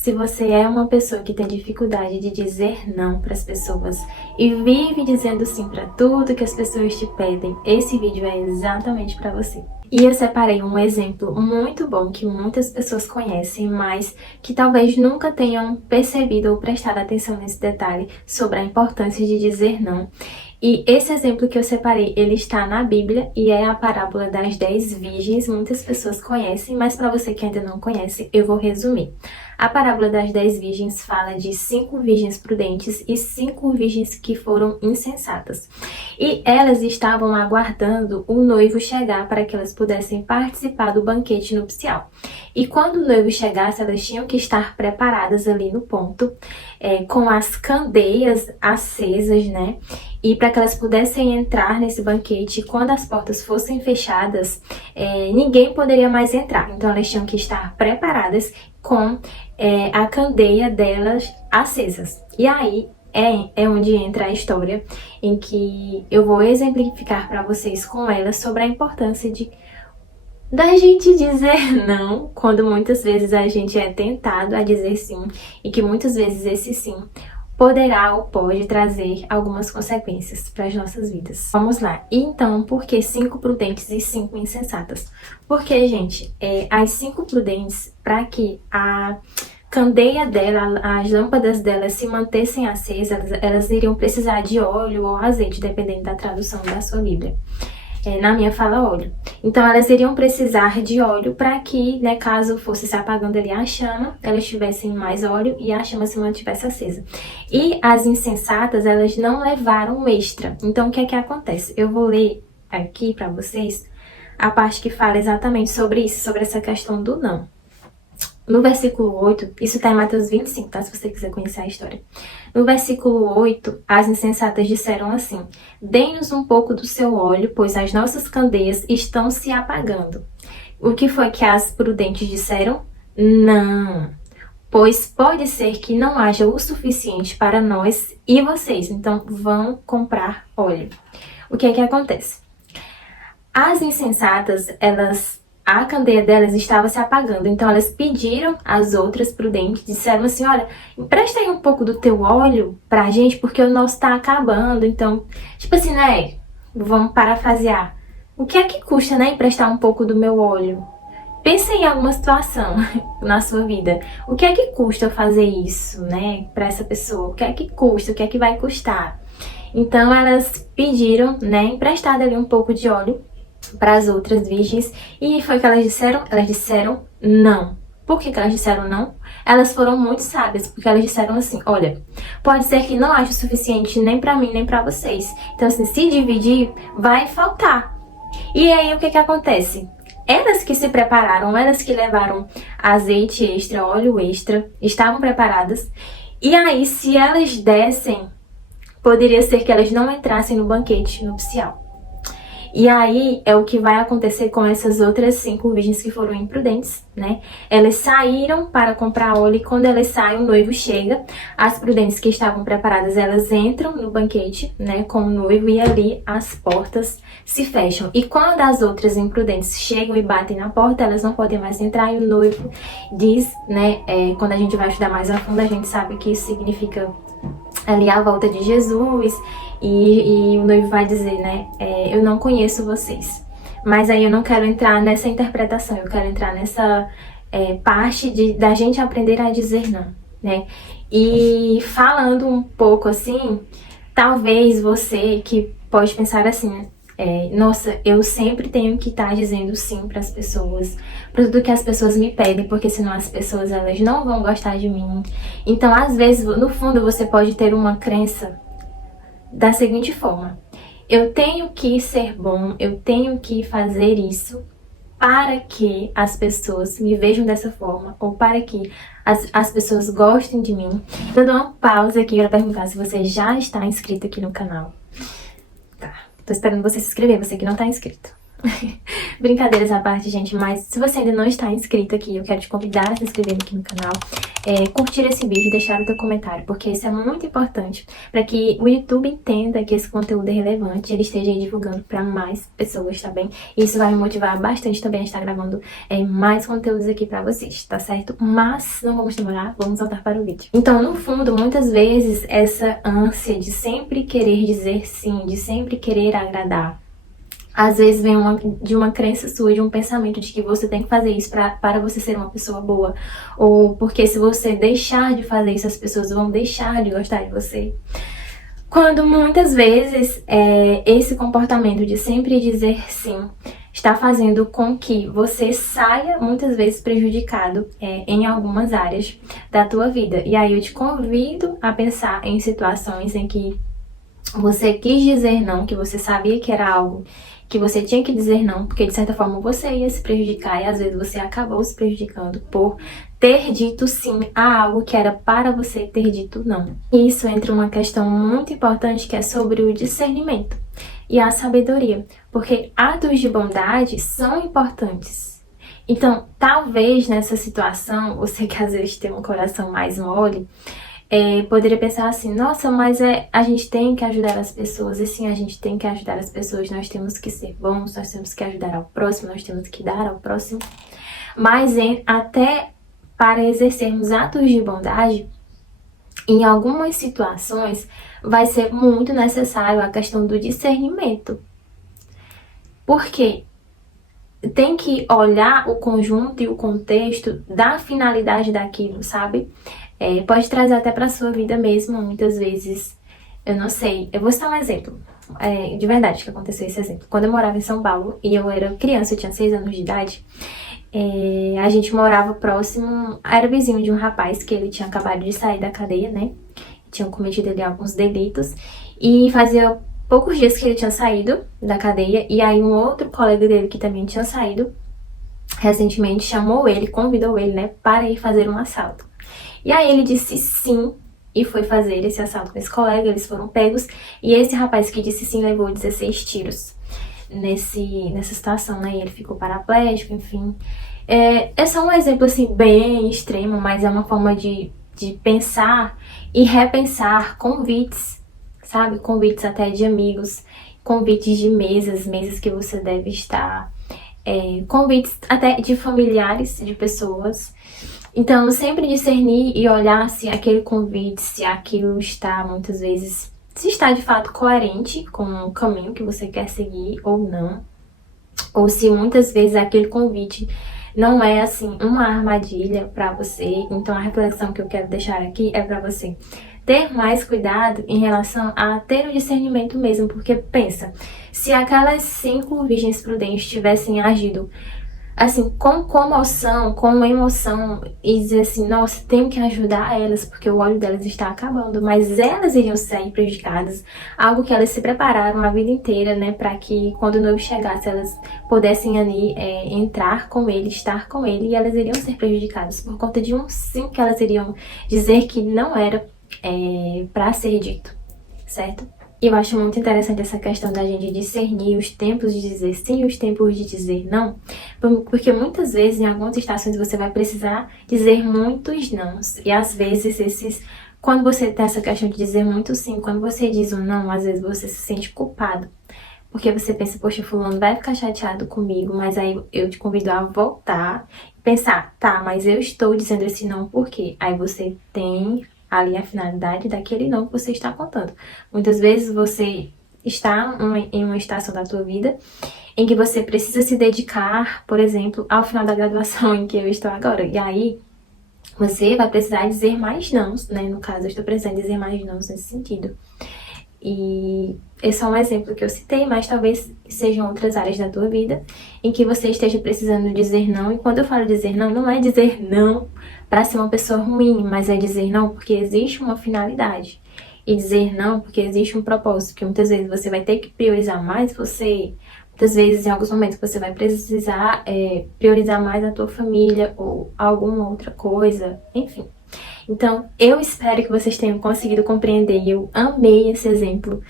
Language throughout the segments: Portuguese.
Se você é uma pessoa que tem dificuldade de dizer não para as pessoas e vive dizendo sim para tudo que as pessoas te pedem, esse vídeo é exatamente para você. E eu separei um exemplo muito bom que muitas pessoas conhecem, mas que talvez nunca tenham percebido ou prestado atenção nesse detalhe sobre a importância de dizer não. E esse exemplo que eu separei, ele está na Bíblia e é a parábola das 10 virgens. Muitas pessoas conhecem, mas para você que ainda não conhece, eu vou resumir. A parábola das 10 virgens fala de 5 virgens prudentes e 5 virgens que foram insensatas. E elas estavam aguardando o noivo chegar para que elas pudessem participar do banquete nupcial. E quando o noivo chegasse, elas tinham que estar preparadas ali no ponto, com as candeias acesas, né? E para que elas pudessem entrar nesse banquete, quando as portas fossem fechadas, ninguém poderia mais entrar. Então elas tinham que estar preparadas com a candeia delas acesas. E aí é onde entra a história em que eu vou exemplificar para vocês com ela sobre a importância da gente dizer não, quando muitas vezes a gente é tentado a dizer sim, e que muitas vezes esse sim poderá ou pode trazer algumas consequências para as nossas vidas. Vamos lá. Então, por que 5 prudentes e 5 insensatas? Porque, gente, as 5 prudentes, para que a candeia dela, as lâmpadas dela se mantessem acesas, elas iriam precisar de óleo ou azeite, dependendo da tradução da sua Bíblia. Na minha fala óleo. Então elas iriam precisar de óleo para que, né, caso fosse se apagando ali a chama, elas tivessem mais óleo e a chama se mantivesse acesa. E as insensatas, elas não levaram extra. Então o que é que acontece? Eu vou ler aqui para vocês a parte que fala exatamente sobre isso, sobre essa questão do não. No versículo 8, isso está em Mateus 25, tá? Se você quiser conhecer a história. No versículo 8, as insensatas disseram assim: dê-nos um pouco do seu óleo, pois as nossas candeias estão se apagando. O que foi que as prudentes disseram? Não, pois pode ser que não haja o suficiente para nós e vocês, então vão comprar óleo. O que é que acontece? As insensatas, a candeia delas estava se apagando, então elas pediram às outras prudentes, disseram assim: olha, empresta aí um pouco do teu óleo pra gente, porque o nosso tá acabando. Então, tipo assim, né, vamos parafrasear, o que é que custa, né, emprestar um pouco do meu óleo? Pensa em alguma situação na sua vida, o que é que custa eu fazer isso, né, pra essa pessoa? O que é que custa, o que é que vai custar? Então elas pediram, né, emprestado ali um pouco de óleo para as outras virgens. E foi o que elas disseram? Elas disseram não. Por que elas disseram não? Elas foram muito sábias, porque elas disseram assim: olha, pode ser que não haja o suficiente nem para mim, nem para vocês. Então, assim, se dividir, vai faltar. E aí, o que acontece? Elas que se prepararam, elas que levaram azeite extra, óleo extra, estavam preparadas. E aí, se elas dessem, poderia ser que elas não entrassem no banquete nupcial. E aí é o que vai acontecer com essas outras 5 virgens que foram imprudentes, né? Elas saíram para comprar óleo e quando elas saem, o noivo chega. As prudentes que estavam preparadas, elas entram no banquete, né, com o noivo e ali as portas se fecham. E quando as outras imprudentes chegam e batem na porta, elas não podem mais entrar e o noivo diz, né, quando a gente vai estudar mais a fundo, a gente sabe que isso significa ali a volta de Jesus. E o noivo vai dizer, né, eu não conheço vocês. Mas aí eu não quero entrar nessa interpretação, eu quero entrar nessa parte da gente aprender a dizer não, né? E falando um pouco assim, talvez você que pode pensar assim, nossa, eu sempre tenho que estar dizendo sim para as pessoas, para tudo que as pessoas me pedem, porque senão as pessoas elas não vão gostar de mim. Então, às vezes, no fundo, você pode ter uma crença da seguinte forma: eu tenho que ser bom, eu tenho que fazer isso para que as pessoas me vejam dessa forma, ou para que as pessoas gostem de mim. Eu dou uma pausa aqui para perguntar se você já está inscrito aqui no canal. Tá, tô esperando você se inscrever, você que não está inscrito. Brincadeiras à parte, gente, mas se você ainda não está inscrito aqui, eu quero te convidar a se inscrever aqui no canal, curtir esse vídeo e deixar o teu comentário, porque isso é muito importante para que o YouTube entenda que esse conteúdo é relevante e ele esteja aí divulgando para mais pessoas, tá bem? Isso vai me motivar bastante também a estar gravando mais conteúdos aqui para vocês, tá certo? Mas não vamos demorar, vamos voltar para o vídeo. Então, no fundo, muitas vezes essa ânsia de sempre querer dizer sim, de sempre querer agradar, às vezes vem de uma crença sua, de um pensamento de que você tem que fazer isso para você ser uma pessoa boa. Ou porque se você deixar de fazer isso, as pessoas vão deixar de gostar de você. Quando muitas vezes esse comportamento de sempre dizer sim está fazendo com que você saia muitas vezes prejudicado em algumas áreas da tua vida. E aí eu te convido a pensar em situações em que você quis dizer não, que você sabia que era algo que você tinha que dizer não, porque de certa forma você ia se prejudicar e às vezes você acabou se prejudicando por ter dito sim a algo que era para você ter dito não. E isso entra uma questão muito importante que é sobre o discernimento e a sabedoria, porque atos de bondade são importantes. Então, talvez nessa situação, você que às vezes tem um coração mais mole, poderia pensar assim, nossa, mas a gente tem que ajudar as pessoas, e sim, a gente tem que ajudar as pessoas, nós temos que ser bons, nós temos que ajudar ao próximo, nós temos que dar ao próximo. Mas até para exercermos atos de bondade, em algumas situações, vai ser muito necessário a questão do discernimento. Por quê? Tem que olhar o conjunto e o contexto da finalidade daquilo, sabe? Pode trazer até para sua vida mesmo, muitas vezes, eu não sei. Eu vou citar um exemplo, de verdade, que aconteceu esse exemplo. Quando eu morava em São Paulo e eu era criança, eu tinha 6 anos de idade, a gente morava próximo, era vizinho de um rapaz que ele tinha acabado de sair da cadeia, né? Tinham cometido ali alguns delitos e fazia poucos dias que ele tinha saído da cadeia, e aí um outro colega dele que também tinha saído recentemente chamou ele, convidou ele, né, para ir fazer um assalto. E aí ele disse sim e foi fazer esse assalto com esse colega, eles foram pegos, e esse rapaz que disse sim levou 16 tiros nessa situação, né, e ele ficou paraplégico, enfim. É só um exemplo, assim, bem extremo, mas é uma forma de pensar e repensar convites, sabe? Convites até de amigos, convites de mesas que você deve estar, convites até de familiares, de pessoas. Então, sempre discernir e olhar se aquele convite, se aquilo está, muitas vezes, se está de fato coerente com o caminho que você quer seguir ou não. Ou se muitas vezes aquele convite não é, assim, uma armadilha para você. Então, a reflexão que eu quero deixar aqui é para você ter mais cuidado em relação a ter o discernimento mesmo. Porque, pensa, se aquelas 5 virgens prudentes tivessem agido assim, com comoção, com emoção, e dizer assim, nossa, tenho que ajudar elas, porque o óleo delas está acabando, mas elas iriam sair prejudicadas, algo que elas se prepararam a vida inteira, né, para que quando o noivo chegasse, elas pudessem ali entrar com ele, estar com ele, e elas iriam ser prejudicadas, por conta de um sim que elas iriam dizer que não era para ser dito, certo? E eu acho muito interessante essa questão da gente discernir os tempos de dizer sim e os tempos de dizer não, porque muitas vezes em algumas estações você vai precisar dizer muitos nãos, e às vezes quando você tem essa questão de dizer muito sim, quando você diz um não, às vezes você se sente culpado, porque você pensa, poxa, fulano vai ficar chateado comigo, mas aí eu te convido a voltar e pensar, tá, mas eu estou dizendo esse não por quê? Aí você tem ali a finalidade daquele não que você está contando. Muitas vezes você está em uma estação da tua vida em que você precisa se dedicar, por exemplo, ao final da graduação em que eu estou agora. E aí, você vai precisar dizer mais nãos, né? No caso, eu estou precisando dizer mais nãos nesse sentido. E esse é um exemplo que eu citei, mas talvez sejam outras áreas da tua vida em que você esteja precisando dizer não. E quando eu falo dizer não, não é dizer não para ser uma pessoa ruim, mas é dizer não porque existe uma finalidade. E dizer não porque existe um propósito, que muitas vezes você vai ter que priorizar mais você, muitas vezes em alguns momentos você vai precisar priorizar mais a tua família ou alguma outra coisa, enfim. Então, eu espero que vocês tenham conseguido compreender, e eu amei esse exemplo,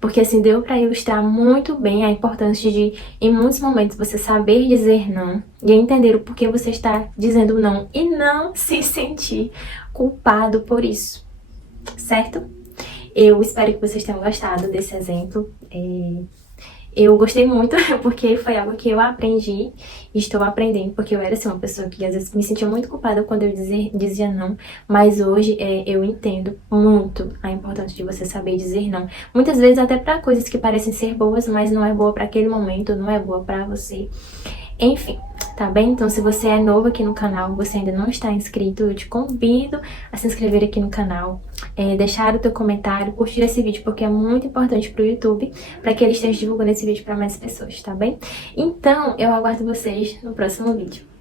porque assim deu para ilustrar muito bem a importância de, em muitos momentos, você saber dizer não e entender o porquê você está dizendo não e não se sentir culpado por isso, certo? Eu espero que vocês tenham gostado desse exemplo. Eu gostei muito porque foi algo que eu aprendi e estou aprendendo, porque eu era assim, uma pessoa que às vezes me sentia muito culpada quando eu dizia não, mas hoje eu entendo muito a importância de você saber dizer não. Muitas vezes até para coisas que parecem ser boas, mas não é boa para aquele momento, não é boa para você. Enfim, tá bem? Então, se você é novo aqui no canal, você ainda não está inscrito, eu te convido a se inscrever aqui no canal, deixar o teu comentário, curtir esse vídeo, porque é muito importante pro YouTube, para que ele esteja divulgando esse vídeo para mais pessoas, tá bem? Então, eu aguardo vocês no próximo vídeo.